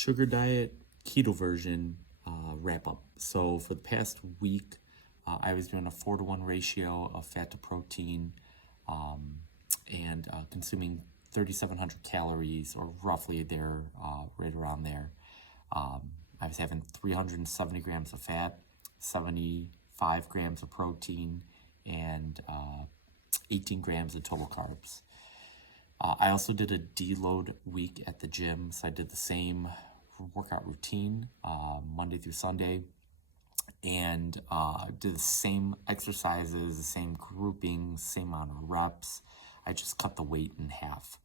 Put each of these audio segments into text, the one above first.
sugar diet keto version wrap up. So for the past week, I was doing a 4-to-1 ratio of fat to protein, and consuming 3,700 calories, or roughly there, right around there. I was having 370 grams of fat, 75 grams of protein, and 18 grams of total carbs. I also did a deload week at the gym, so I did the same workout routine Monday through Sunday, and did the same exercises, the same groupings, same amount of reps. I just cut the weight in half,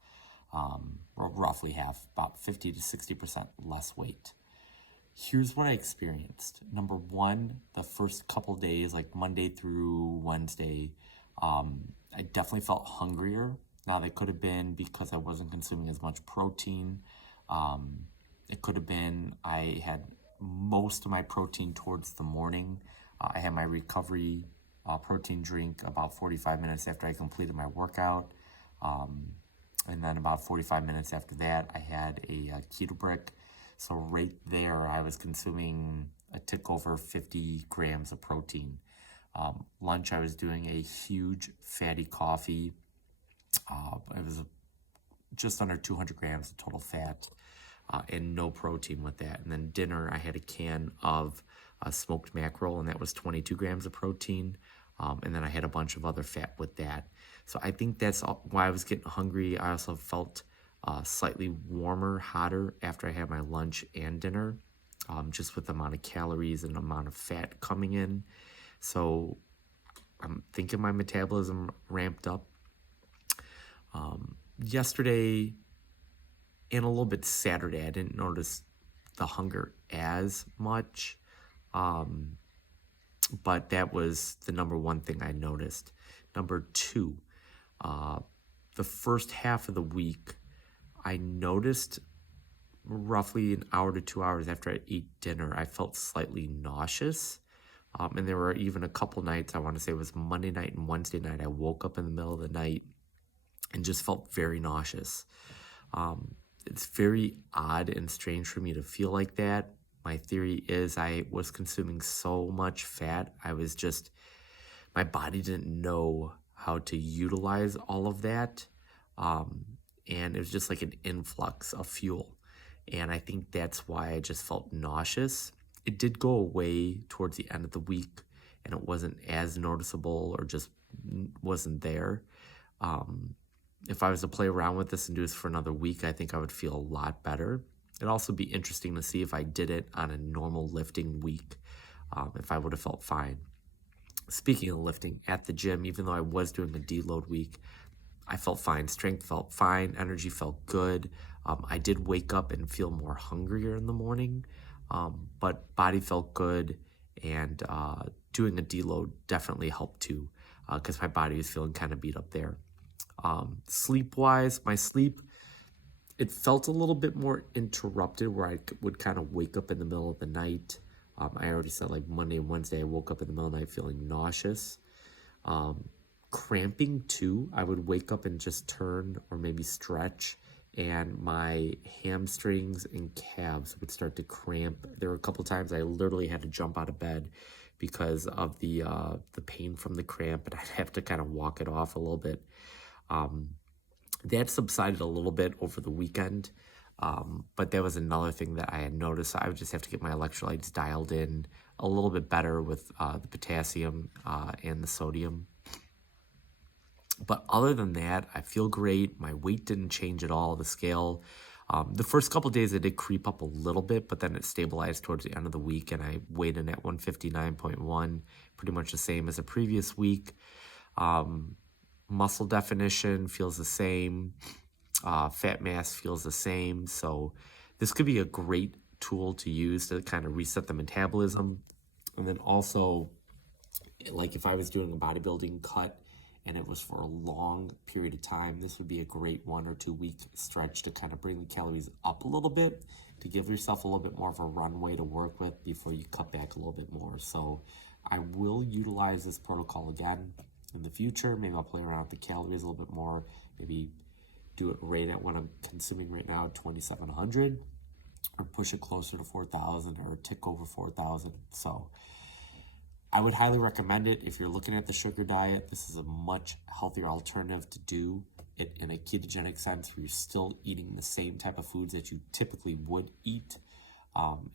or roughly half, about 50 to 60% less weight. Here's what I experienced. Number one, the first couple days, like Monday through Wednesday, I definitely felt hungrier. Now, that could have been because I wasn't consuming as much protein. It could have been I had most of my protein towards the morning. I had my recovery protein drink about 45 minutes after I completed my workout. And then about 45 minutes after that, I had a keto brick. So right there, I was consuming a tick over 50 grams of protein. Lunch, I was doing a huge fatty coffee. It was just under 200 grams of total fat, and no protein with that. And then dinner, I had a can of smoked mackerel, and that was 22 grams of protein. And then I had a bunch of other fat with that. So I think that's why I was getting hungry. I also felt slightly warmer, hotter after I had my lunch and dinner, just with the amount of calories and the amount of fat coming in. So I'm thinking my metabolism ramped up. Yesterday and a little bit Saturday, I didn't notice the hunger as much, but that was the number one thing I noticed. Number two, the first half of the week, I noticed roughly an hour to 2 hours after I ate dinner, I felt slightly nauseous. And there were even a couple nights, I want to say it was Monday night and Wednesday night, I woke up in the middle of the night and just felt very nauseous. It's very odd and strange for me to feel like that. My theory is I was consuming so much fat, my body didn't know how to utilize all of that. And it was just like an influx of fuel. And I think that's why I just felt nauseous. It did go away towards the end of the week, and it wasn't as noticeable or just wasn't there. If I was to play around with this and do this for another week, I think I would feel a lot better. It'd also be interesting to see if I did it on a normal lifting week, if I would have felt fine. Speaking of lifting, at the gym, even though I was doing a deload week, I felt fine. Strength felt fine. Energy felt good. I did wake up and feel more hungrier in the morning, but body felt good, and doing a deload definitely helped too, because my body was feeling kind of beat up there. Sleep-wise, my sleep, it felt a little bit more interrupted, where I would kind of wake up in the middle of the night. I already said, like Monday and Wednesday, I woke up in the middle of the night feeling nauseous. Cramping too. I would wake up and just turn or maybe stretch, and my hamstrings and calves would start to cramp. There were a couple times I literally had to jump out of bed because of the pain from the cramp, and I'd have to kind of walk it off a little bit. That subsided a little bit over the weekend, but that was another thing that I had noticed. I would just have to get my electrolytes dialed in a little bit better with the potassium and the sodium. But other than that, I feel great. My weight didn't change at all. The scale, the first couple days it did creep up a little bit, but then it stabilized towards the end of the week, and I weighed in at 159.1, pretty much the same as the previous week. Muscle definition feels the same. Fat mass feels the same. So this could be a great tool to use to kind of reset the metabolism. And then also, like if I was doing a bodybuilding cut and it was for a long period of time, this would be a great 1 or 2 week stretch to kind of bring the calories up a little bit, to give yourself a little bit more of a runway to work with before you cut back a little bit more. So I will utilize this protocol again in the future. Maybe I'll play around with the calories a little bit more, maybe do it right at what I'm consuming right now, 2,700. or push it closer to 4,000 or tick over 4,000. So I would highly recommend it if you're looking at the sugar diet. This is a much healthier alternative to do it in a ketogenic sense, where you're still eating the same type of foods that you typically would eat,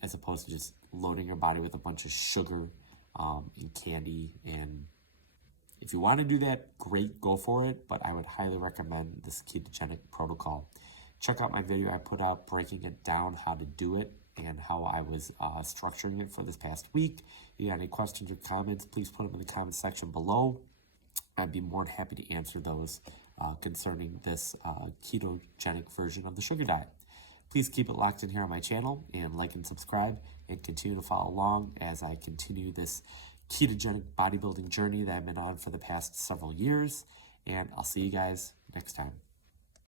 as opposed to just loading your body with a bunch of sugar and candy. And if you want to do that, great, go for it. But I would highly recommend this ketogenic protocol. Check out my video I put out breaking it down, how to do it, and how I was structuring it for this past week. If you got any questions or comments, please put them in the comment section below. I'd be more than happy to answer those concerning this ketogenic version of the sugar diet. Please keep it locked in here on my channel and like and subscribe, and continue to follow along as I continue this ketogenic bodybuilding journey that I've been on for the past several years. And I'll see you guys next time.